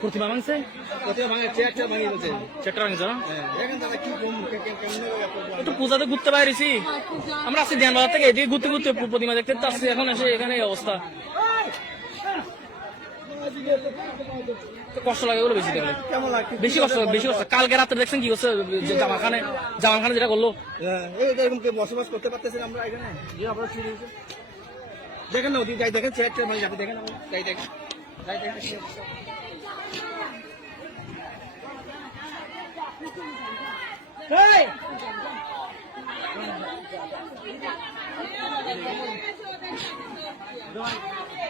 প্রতিমা মাংসে কোথায় ভাঙে চেয়ারটা ভাঙিয়ে না? কি কম কেমন একটু পূজাতে ঘুরতে বাইরেছি। আমরা আসছি ধ্যান বাজার থেকে এদিকে ঘুরতে ঘুরতে প্রতিমা দেখতে আসছি এখন এসে এখানে অবস্থা। কষ্ট লাগে বলে বেশি দেখলে। বেশি কষ্ট বেশি কষ্ট। কালকে রাতে দেখছেন কি করছে যে জামা খানে জামা খানে যেটা করল? হ্যাঁ, এরকম বসবাস করতে পারতেছেন আমরা এখানে? দেখেন না ওদিকে যাই দেখেন চেয়ারটা ভাঙিয়ে আপনি দেখেন যাই দেখেন যাই দেখেন অবস্থা। এই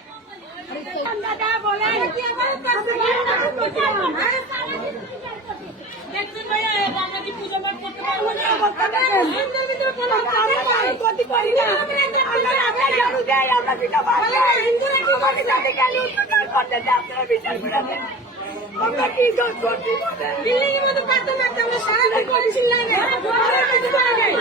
দাদা বলে দেখছেন ভাইয়া আমরা কি দোষ করছি বিল্ডিং এর মধ্যে পারতো না আমরা সারাদিন করেছিলাম না আমরা কিছু করে নাই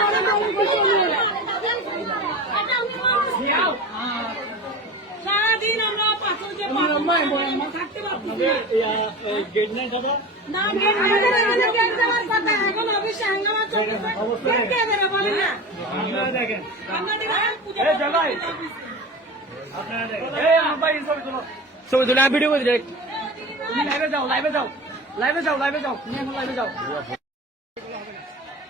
সারাদিন আমরা পাথর যে থাকতে পারছি না গেট গেট দেওয়ার ছবি তুলে ভিডিও করে। তুমি লাইভে যাও লাইভে যাও। লাইভে যাও লাইভে যাও। তুমি এখন লাইভে যাও।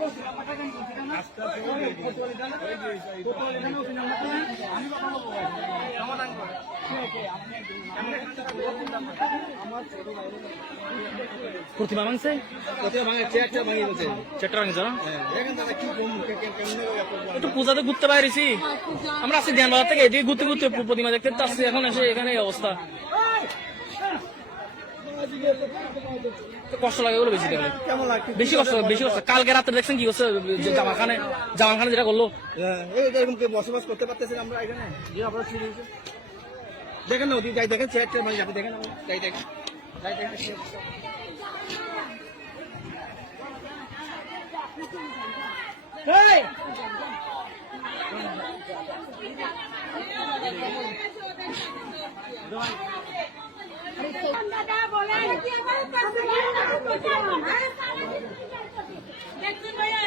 বলছি নাম্বারটা। প্রতিমা ভাঙে কি কম কেমন একটু পূজাতে ঘুরতে বাইরেছি। আমরা আসছি ধ্যান বাজার থেকে, এদিকে ঘুরতে ঘুরতে প্রতিমা দেখতে আসছি, এখন এসে এখানে অবস্থা। কষ্ট লাগে বলে বেশি দেখলে। বেশি কষ্ট বেশি কষ্ট কালকে রাতে দেখছেন কি করছে যে জামা খানে জামা খানে যেটা করল। হ্যাঁ, এই এরকম কে বসবাস করতে পারতেছেন আমরা এখানে। যে আপনারা শুরু দেখেন না ওদিকে যাই দেখেন চেয়ারটা ভাঙিয়ে আপনি দেখেন আমরা যাই দেখেন। যাই দেখেন কি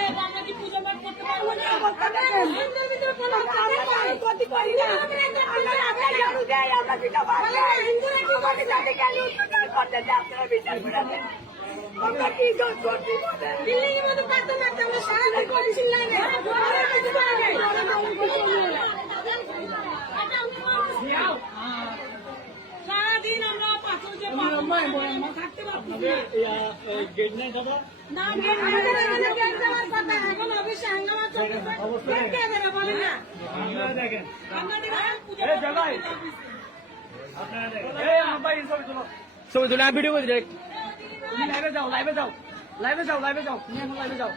আমরা কি করতে পারব না আমরা আমরা জানু ছবি তুলো ভিডিও করে direct। তুমি লাইভে যাও লাইভে যাও লাইভে যাও লাইভে যাও তুমি লাইভে যাও